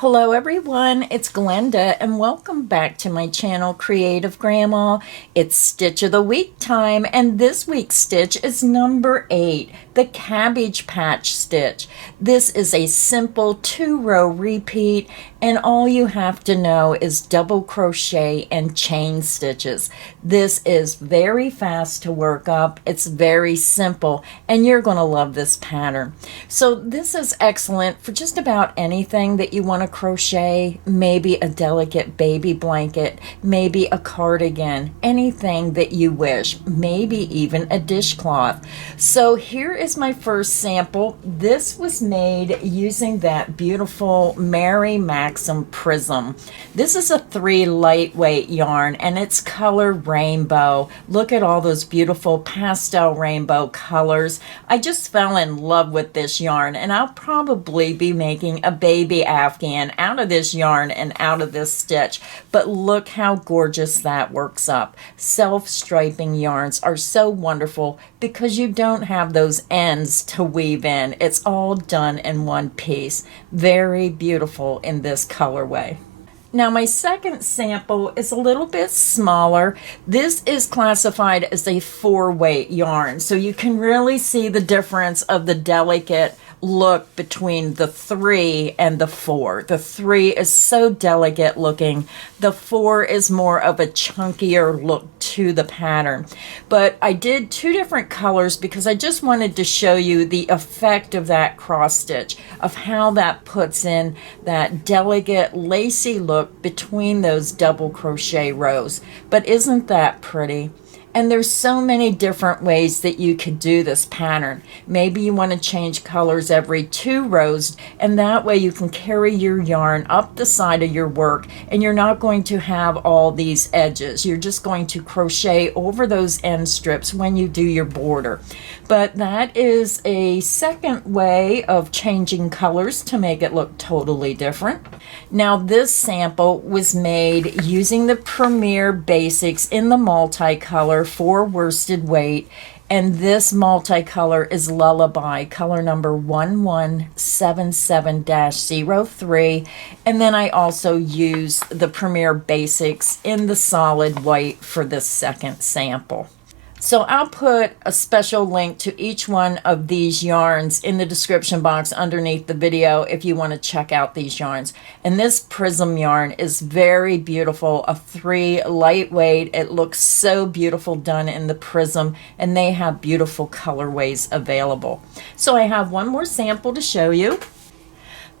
Hello everyone, it's Glenda and welcome back to my channel Creative Grandma. It's Stitch of the Week time and this week's stitch is number 8, the Cabbage Patch Stitch. This is a simple 2-row repeat and all you have to know is double crochet and chain stitches. This is very fast to work up, it's very simple, and you're going to love this pattern. So this is excellent for just about anything that you want to crochet, maybe a delicate baby blanket, maybe a cardigan, anything that you wish, maybe even a dishcloth. So here is my first sample. This was made using that beautiful Mary Maxim Prism. This is a 3 lightweight yarn and it's color rainbow. Look at all those beautiful pastel rainbow colors. I just fell in love with this yarn and I'll probably be making a baby afghan out of this yarn and out of this stitch. But look how gorgeous that works up. Self-striping yarns are so wonderful because you don't have those ends to weave in. It's all done in one piece. Very beautiful in this colorway. Now my second sample is a little bit smaller. This is classified as a 4-weight yarn, so you can really see the difference of the delicate look between the 3 and the 4. The 3 is so delicate looking. The 4 is more of a chunkier look to the pattern. But I did 2 different colors because I just wanted to show you the effect of that cross stitch, of how that puts in that delicate lacy look between those double crochet rows. But isn't that pretty? And there's so many different ways that you could do this pattern. Maybe you want to change colors every 2 rows, and that way you can carry your yarn up the side of your work and you're not going to have all these edges. You're just going to crochet over those end strips when you do your border. But that is a second way of changing colors to make it look totally different. Now this sample was made using the Premier Basics in the multicolor for worsted weight, and this multicolor is Lullaby, color number 1177-03, and then I also use the Premier Basics in the solid white for this second sample. So I'll put a special link to each one of these yarns in the description box underneath the video if you want to check out these yarns. And this Prism yarn is very beautiful, a 3 lightweight. It looks so beautiful done in the Prism, and they have beautiful colorways available. So I have one more sample to show you.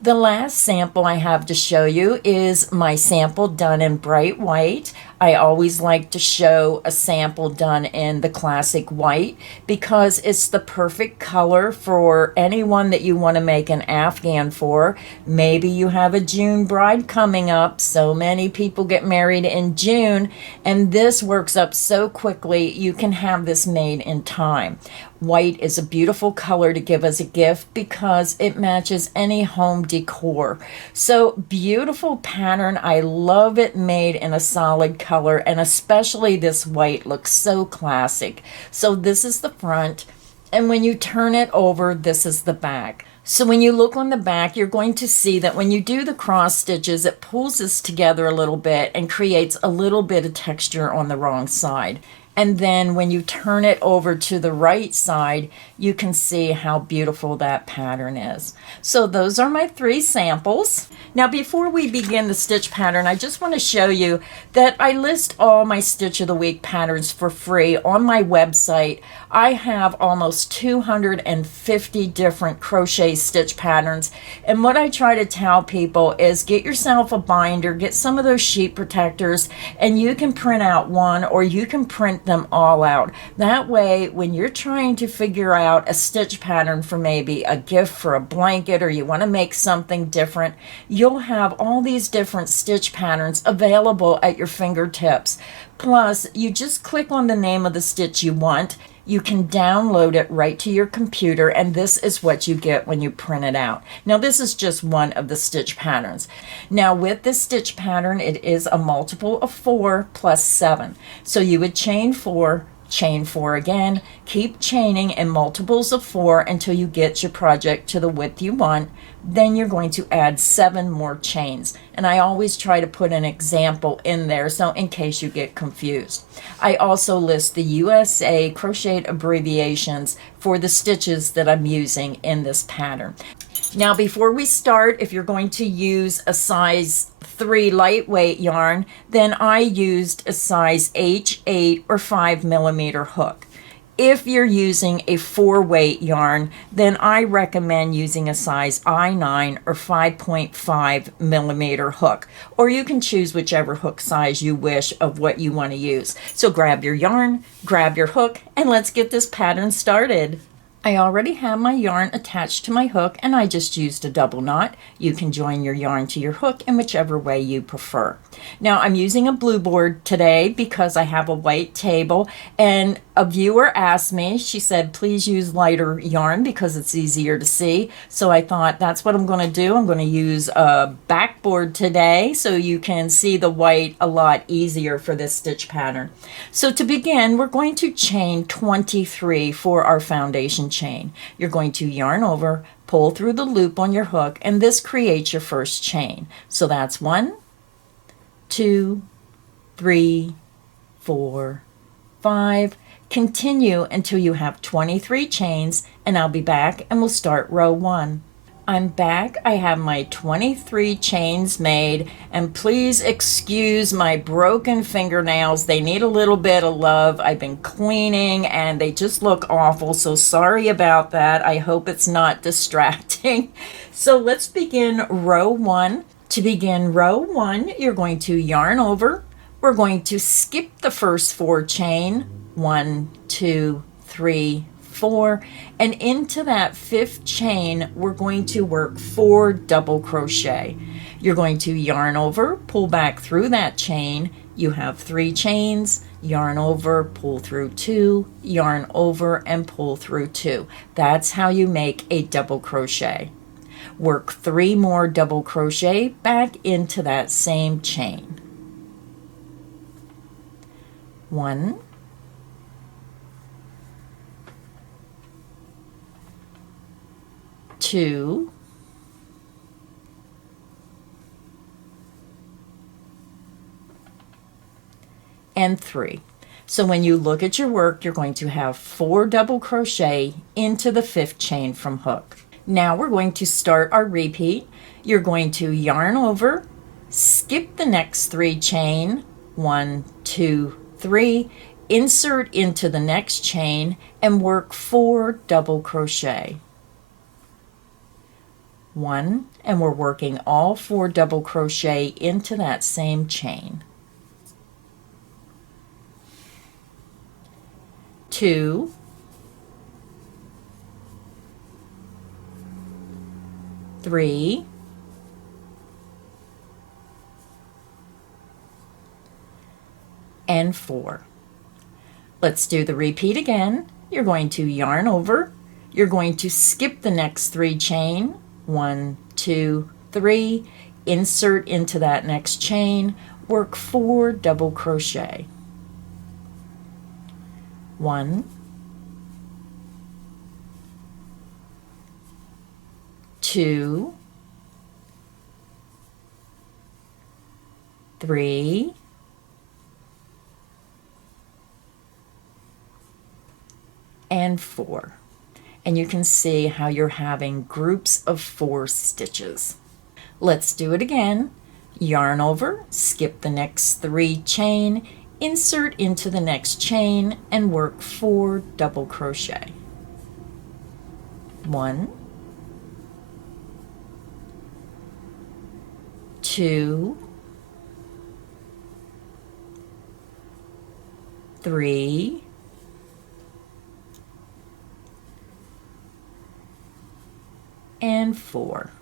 The last sample I have to show you is my sample done in bright white. I always like to show a sample done in the classic white because it's the perfect color for anyone that you want to make an afghan for. Maybe you have a June bride coming up. So many people get married in June, and this works up so quickly you can have this made in time. White is a beautiful color to give as a gift because it matches any home decor. So beautiful pattern. I love it made in a solid color, and especially this white looks so classic. So this is the front, and when you turn it over, this is the back. So when you look on the back, you're going to see that when you do the cross stitches, it pulls this together a little bit and creates a little bit of texture on the wrong side. And then when you turn it over to the right side, you can see how beautiful that pattern is. So those are my 3 samples. Now before we begin the stitch pattern, I just want to show you that I list all my Stitch of the Week patterns for free on my website. I have almost 250 different crochet stitch patterns. And what I try to tell people is get yourself a binder, get some of those sheet protectors, and you can print out one or you can print them all out. That way, when you're trying to figure out a stitch pattern for maybe a gift for a blanket or you want to make something different, you'll have all these different stitch patterns available at your fingertips. Plus, you just click on the name of the stitch you want. You can download it right to your computer, and this is what you get when you print it out. Now this is just one of the stitch patterns. Now with this stitch pattern, it is a multiple of 4 plus 7. So you would chain 4, chain 4 again, keep chaining in multiples of 4 until you get your project to the width you want. Then you're going to add 7 more chains, and I always try to put an example in there so in case you get confused. I also list the USA crochet abbreviations for the stitches that I'm using in this pattern. Now before we start, if you're going to use a size 3 lightweight yarn, then I used a size H8 or 5mm hook. If you're using a 4 weight yarn, then I recommend using a size I9 or 5.5mm hook, or you can choose whichever hook size you wish of what you want to use. So grab your yarn, grab your hook, and let's get this pattern started. I already have my yarn attached to my hook and I just used a double knot. You can join your yarn to your hook in whichever way you prefer. Now I'm using a blue board today because I have a white table, and a viewer asked me, she said, please use lighter yarn because it's easier to see. So I thought that's what I'm going to do. I'm going to use a backboard today so you can see the white a lot easier for this stitch pattern. So to begin, we're going to chain 23 for our foundation chain. You're going to yarn over, pull through the loop on your hook, and this creates your first chain. So that's 1, 2, 3, 4, 5. Continue until you have 23 chains, and I'll be back and we'll start row 1. I'm back. I have my 23 chains made, and please excuse my broken fingernails. They need a little bit of love. I've been cleaning and they just look awful, so sorry about that. I hope it's not distracting. So let's begin row 1. To begin row 1, you're going to yarn over. We're going to skip the first 4 chain, 1, 2, 3, 4, and into that 5th chain we're going to work 4 double crochet. You're going to yarn over, pull back through that chain. You have 3 chains, yarn over, pull through 2, yarn over, and pull through 2. That's how you make a double crochet. Work 3 more double crochet back into that same chain. 1, 2, and 3. So when you look at your work, you're going to have 4 double crochet into the 5th chain from hook. Now we're going to start our repeat. You're going to yarn over, skip the next 3 chain, 1, 2, 3, insert into the next chain, and work 4 double crochet. 1, and we're working all 4 double crochet into that same chain. 2, 3, and 4. Let's do the repeat again. You're going to yarn over, you're going to skip the next 3 chain, 1, 2, 3, insert into that next chain, work 4 double crochet. 1, 2, 3, and 4. And you can see how you're having groups of 4 stitches. Let's do it again. Yarn over, skip the next 3 chain, insert into the next chain, and work 4 double crochet. 1, 2, 3, and 4.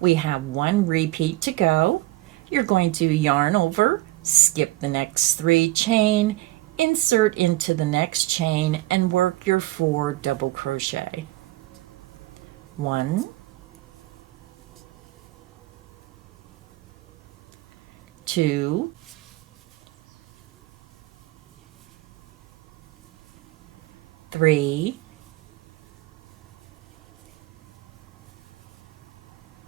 We have 1 repeat to go. You're going to yarn over, skip the next 3 chain, insert into the next chain, and work your 4 double crochet. 1, 2, 3,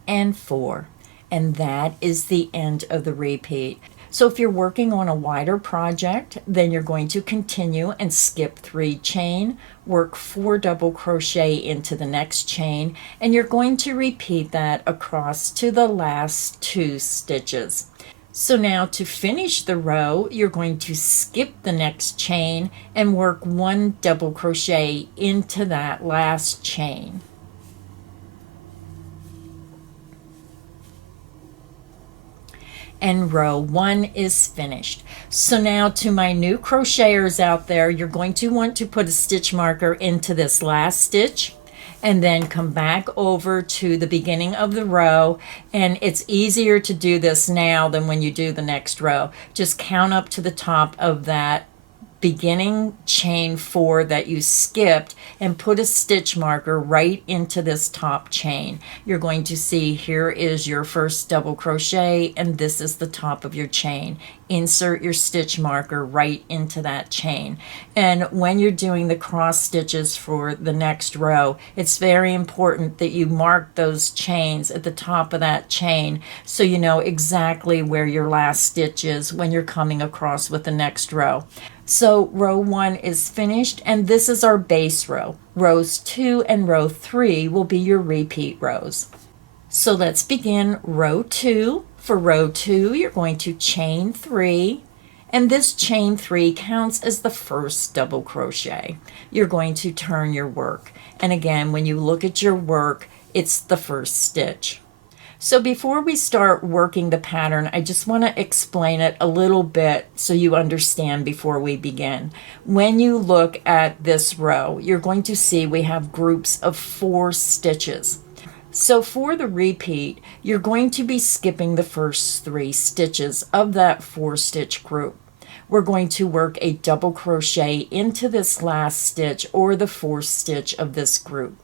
and 4. And that is the end of the repeat. So if you're working on a wider project, then you're going to continue and skip 3 chain, work 4 double crochet into the next chain, and you're going to repeat that across to the last 2 stitches. So now to finish the row, you're going to skip the next chain and work 1 double crochet into that last chain. And row 1 is finished. So now to my new crocheters out there, you're going to want to put a stitch marker into this last stitch and then come back over to the beginning of the row. And it's easier to do this now than when you do the next row. Just count up to the top of that beginning chain 4 that you skipped and put a stitch marker right into this top chain. You're going to see here is your first double crochet and this is the top of your chain. Insert your stitch marker right into that chain. And when you're doing the cross stitches for the next row, it's very important that you mark those chains at the top of that chain so you know exactly where your last stitch is when you're coming across with the next row. So row 1 is finished and this is our base row. Rows 2 and row 3 will be your repeat rows. So let's begin row 2. For row 2, you're going to chain 3 and this chain 3 counts as the first double crochet. You're going to turn your work. And again, when you look at your work, it's the first stitch. So before we start working the pattern, I just want to explain it a little bit so you understand before we begin. When you look at this row, you're going to see we have groups of 4 stitches. So for the repeat, you're going to be skipping the first 3 stitches of that 4-stitch group. We're going to work a double crochet into this last stitch or the 4th stitch of this group.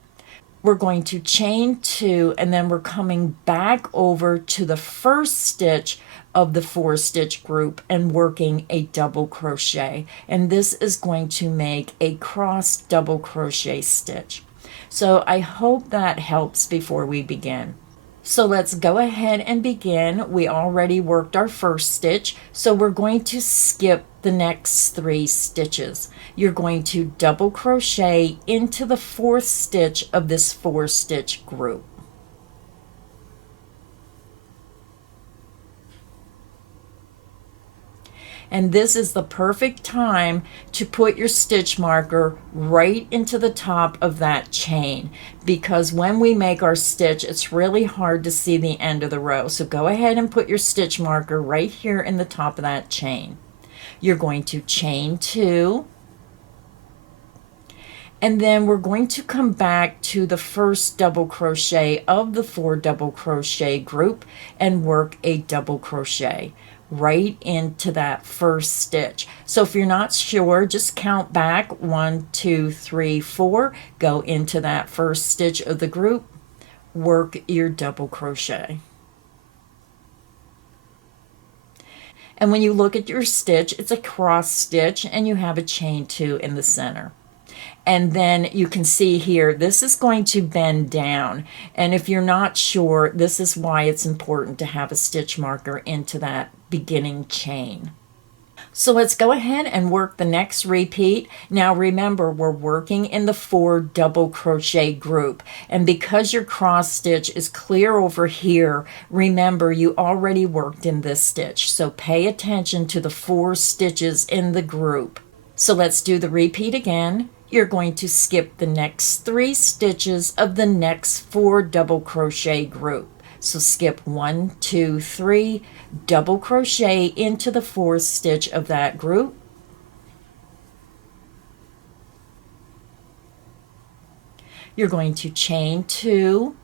We're going to chain 2 and then we're coming back over to the first stitch of the 4-stitch group and working a double crochet, and this is going to make a cross double crochet stitch. So I hope that helps before we begin. So let's go ahead and begin. We already worked our first stitch, so we're going to skip the next 3 stitches. You're going to double crochet into the 4th stitch of this 4-stitch group. And this is the perfect time to put your stitch marker right into the top of that chain, because when we make our stitch, it's really hard to see the end of the row. So go ahead and put your stitch marker right here in the top of that chain. You're going to chain 2, and then we're going to come back to the first double crochet of the 4 double crochet group and work a double crochet right into that first stitch. So if you're not sure, just count back 1, 2, 3, 4, go into that first stitch of the group, work your double crochet. And when you look at your stitch, it's a cross stitch and you have a chain 2 in the center. And then you can see here, this is going to bend down. And if you're not sure, this is why it's important to have a stitch marker into that beginning chain. So let's go ahead and work the next repeat. Now remember, we're working in the 4 double crochet group. And because your cross stitch is clear over here, remember you already worked in this stitch. So pay attention to the 4 stitches in the group. So let's do the repeat again. You're going to skip the next 3 stitches of the next 4 double crochet group. So skip 1, 2, 3, double crochet into the 4th stitch of that group. You're going to chain 2,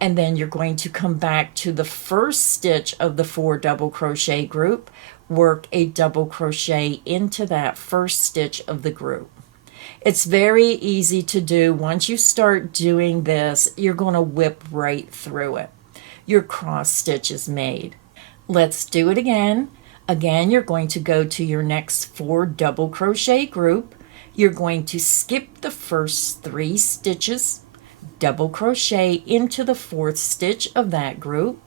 and then you're going to come back to the first stitch of the 4 double crochet group, work a double crochet into that first stitch of the group. It's very easy to do. Once you start doing this, you're going to whip right through it. Your cross stitch is made. Let's do it again. Again, you're going to go to your next 4 double crochet group. You're going to skip the first 3 stitches, double crochet into the 4th stitch of that group.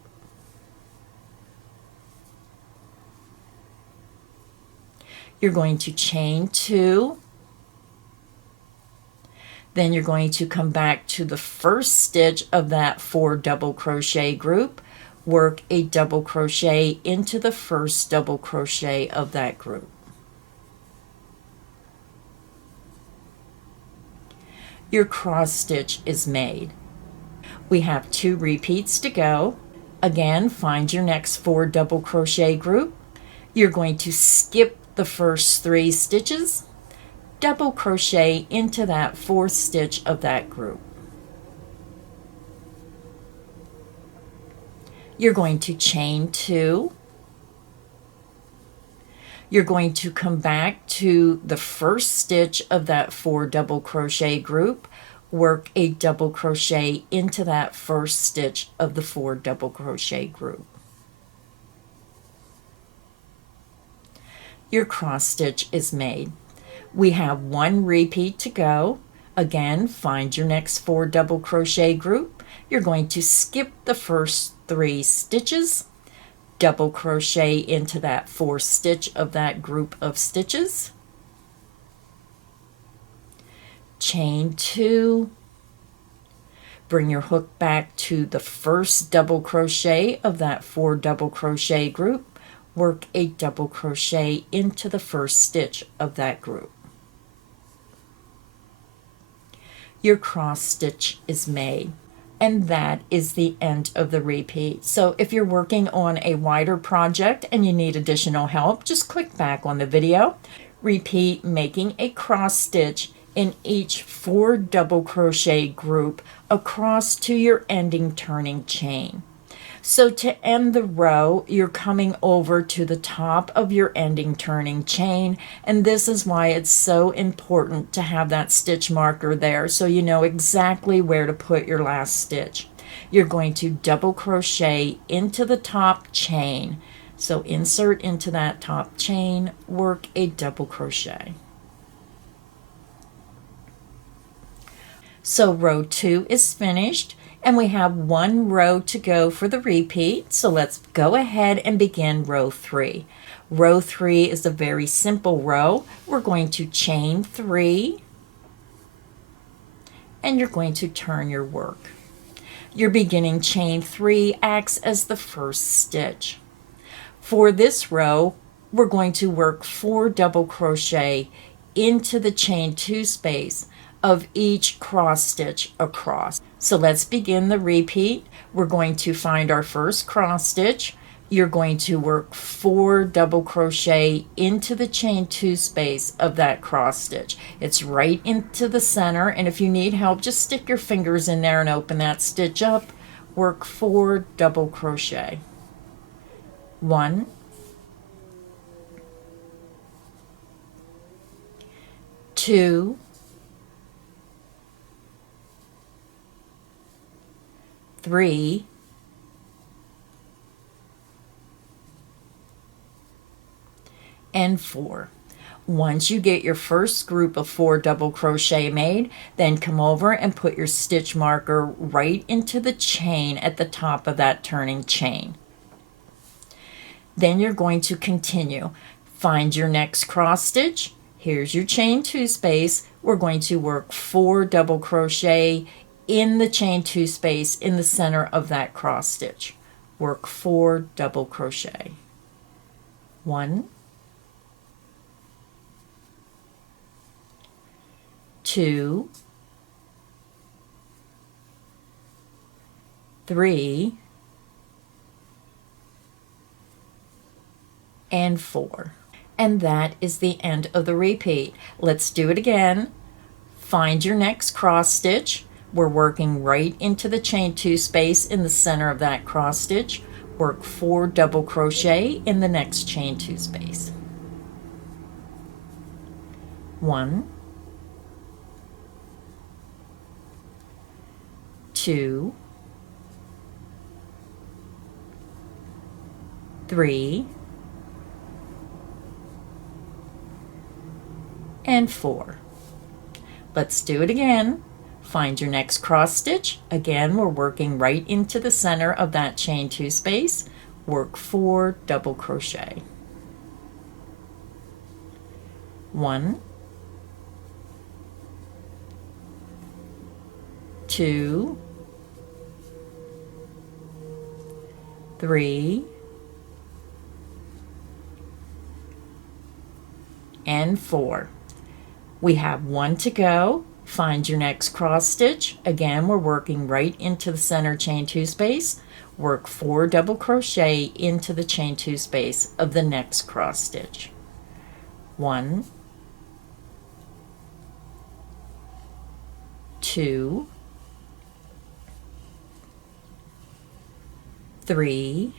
You're going to chain 2. Then you're going to come back to the first stitch of that 4 double crochet group, work a double crochet into the first double crochet of that group. Your cross stitch is made. We have 2 repeats to go. Again, find your next 4 double crochet group. You're going to skip the first 3 stitches, double crochet into that 4th stitch of that group. You're going to chain 2. You're going to come back to the first stitch of that 4 double crochet group, work a double crochet into that first stitch of the 4 double crochet group. Your cross stitch is made. We have 1 repeat to go. Again, find your next 4 double crochet group. You're going to skip the first 3 stitches, double crochet into that 4th stitch of that group of stitches, chain 2, bring your hook back to the first double crochet of that 4 double crochet group, work a double crochet into the first stitch of that group. Your cross stitch is made. And that is the end of the repeat. So if you're working on a wider project and you need additional help, just click back on the video. Repeat making a cross stitch in each 4 double crochet group across to your ending turning chain. So to end the row, you're coming over to the top of your ending turning chain, and this is why it's so important to have that stitch marker there so you know exactly where to put your last stitch. You're going to double crochet into the top chain. So insert into that top chain, work a double crochet. So row 2 is finished. And we have 1 row to go for the repeat. So let's go ahead and begin row 3. Row 3 is a very simple row. We're going to chain 3, and you're going to turn your work. Your beginning chain 3 acts as the first stitch. For this row, we're going to work 4 double crochet into the chain 2 space of each cross stitch across. So let's begin the repeat. We're going to find our first cross stitch. You're going to work 4 double crochet into the chain 2 space of that cross stitch. It's right into the center, and if you need help, just stick your fingers in there and open that stitch up. Work 4 double crochet. 1, 2, 3, and 4. Once you get your first group of 4 double crochet made, then come over and put your stitch marker right into the chain at the top of that turning chain. Then you're going to continue. Find your next cross stitch. Here's your chain 2 space. We're going to work 4 double crochet in the chain 2 space in the center of that cross stitch. Work 4 double crochet. 1, 2, 3, and 4. And that is the end of the repeat. Let's do it again. Find your next cross stitch. We're working right into the chain 2 space in the center of that cross stitch. Work 4 double crochet in the next chain 2 space. 1, 2, 3, and 4. Let's do it again. Find your next cross stitch. Again, we're working right into the center of that chain 2 space. Work 4 double crochet. 1, 2, 3, and 4. We have 1 to go. Find your next cross stitch. Again, we're working right into the center chain 2 space. Work 4 double crochet into the chain 2 space of the next cross stitch. 1, 2, 3,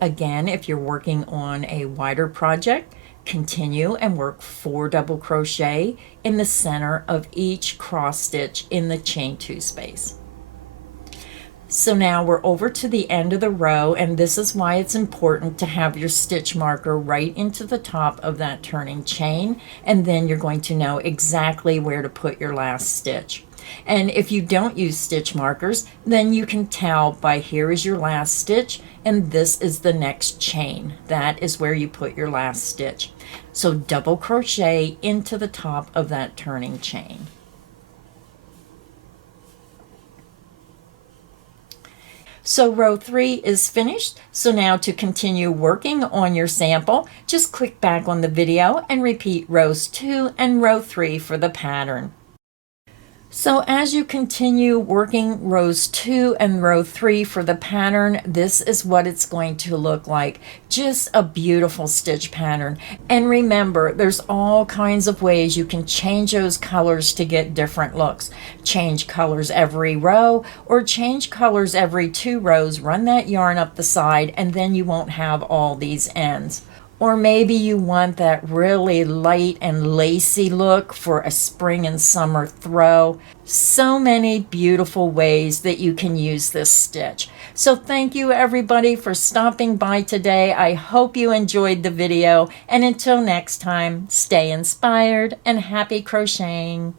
again, if you're working on a wider project, continue and work 4 double crochet in the center of each cross stitch in the chain 2 space. So now we're over to the end of the row, and this is why it's important to have your stitch marker right into the top of that turning chain, and then you're going to know exactly where to put your last stitch. And if you don't use stitch markers, then you can tell by here is your last stitch and this is the next chain. That is where you put your last stitch. So double crochet into the top of that turning chain. So row 3 is finished. So now to continue working on your sample, just click back on the video and repeat rows 2 and row 3 for the pattern. So as you continue working rows 2 and row 3 for the pattern, this is what it's going to look like. Just a beautiful stitch pattern. And remember, there's all kinds of ways you can change those colors to get different looks. Change colors every row or change colors every 2 rows. Run that yarn up the side and then you won't have all these ends. Or maybe you want that really light and lacy look for a spring and summer throw. So many beautiful ways that you can use this stitch. So thank you everybody for stopping by today. I hope you enjoyed the video. And until next time, stay inspired and happy crocheting.